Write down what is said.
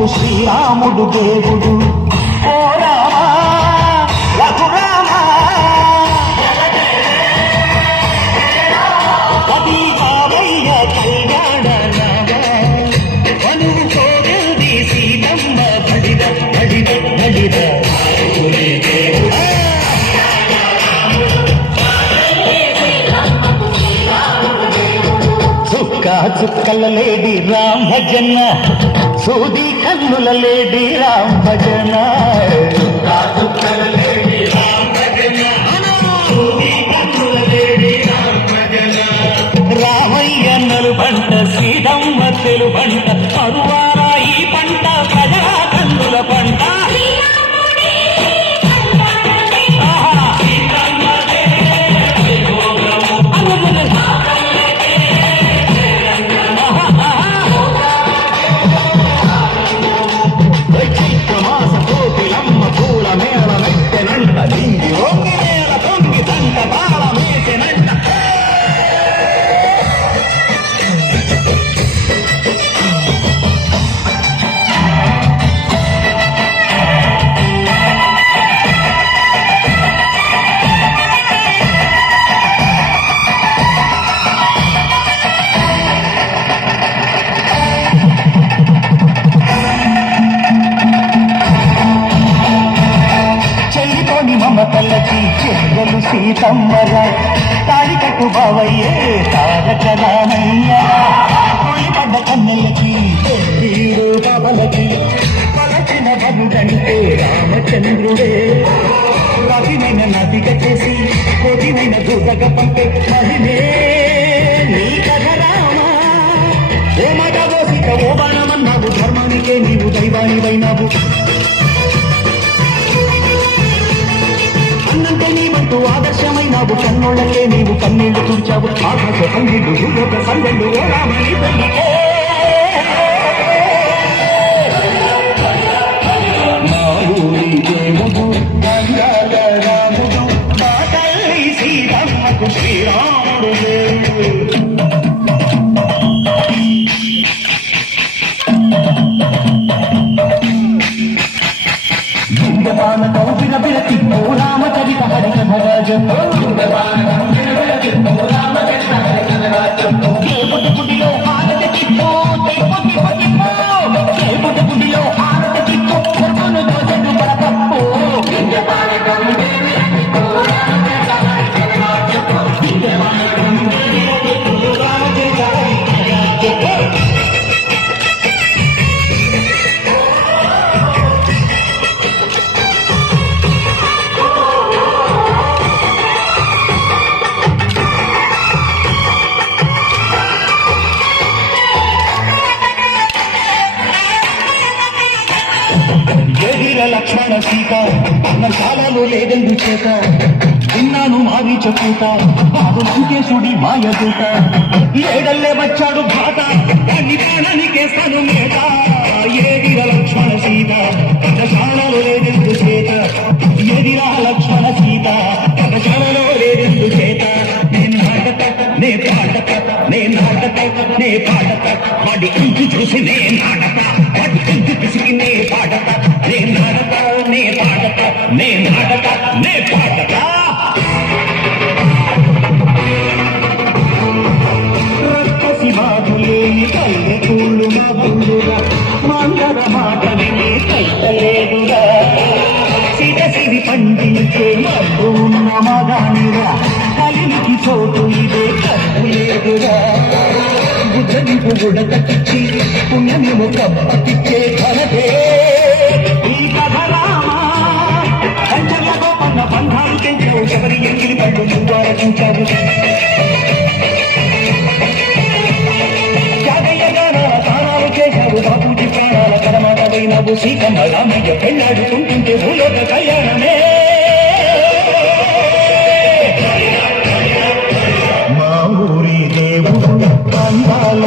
మాకు శ్రీరాముడు దేవుడు. ఓ రామా రఘురామా అది బాబయ్య కళ్యాణ రామ వనువు కోరింది సీతమ్మ బడిద బడిద బడిద చుక్కల లేడి రామ్ భజన సూది కన్నుల లేడి రామ్ భజన చుక్కల లేడి రామ్ భజన సూది కన్నుల లేడి రామ్ భజన రామయ్య నలుబంట సీతమ్మ తెలుబంట అరువారా ఈ పంట ప్రజా కన్నుల పంట మమతలకి చెల్లెలు సీతమ్మరా తాళి కట్టు బావయ్యే తారక రామయ్య పడ్డ కన్నెలకి వీడు బాబలకి పలచిన బలుడంటే రామచంద్రుడే రవిమైన నదిగా చేసి కొదిమైన దూతగా పంపే మహిమే నీ కథ రామా ఓ మగ ఓసిక ఓ బాణమన్నావు ధర్మానికే నీవు దైవానివైనావు అన్నంటే నీవంటూ ఆదర్శమైనావు కన్నోళ్ళకే నీవు కన్నీళ్లు తుడిచావు ఆకాశ సంగీడు భూలోక సంగళ్ళు ఓ రామని పెళ్ళికే నా ఊరి దేవుడు గంగాల రాముడు మా తల్లి సీతమ్మకు శ్రీరాముడు గుండెపాన కౌపిన బిరతిప్పు రామచరిత హరికథరాజం పుట్టి పుట్టిలో హారతి తిప్పు పుట్టి పుట్టిలో హారతి తిప్పు కొడుకును దోసెడు పడతప్పు లక్ష్మణ సీత నశాలలో లేదెందు చేత విన్నాను మావి చెప్పుట బాబు సుకేశుడి మాయదూట ఏడల్లే వచ్చాడు భాట దాన్ని ప్రాణానికేస్తాను మేట ఏదిరా లక్ష్మణ సీత నశాలలో లేదెందు చేత ఏదిరా లక్ష్మణ సీత నశాలలో లేదెందు చేత నేను నాటక నే పాటక నే నాటక నే పాటక వాడి ఇంటి చూసి నే నాటక వాడి ఇంటి పిసికి నే పాటక నే నాటక నే పాటక నే నాటక నే పాటక రక్కసి బాధులేని పల్లెటూళ్ళు మా బుల్లుగా మందర మాట విని కైతలేదుగా సిరి పండించే మబ్బు ఉన్న మగానిరా కలికి చోటు ఇదే కప్పు లేదురా బుద్ధనిపు గుడకటిచ్చి పుణ్యమేమో కప్పటిచ్చే ఘనతే ఈ కథ రామా కంచర్లతో ఉన్న బంధాలు తెంచావు శబరి ఎంగిలి పళ్ళు నువ్వు రచించావు జాగయ్య గానాల తానాలు చేశావు బాపూజీ ప్రాణాల కడమాటవైనవు సీతమ్మ రామయ్య పెళ్ళాడుకుంటుంటే భూలోక కళ్యాణమే మా ఊరి దేవుడు అందాల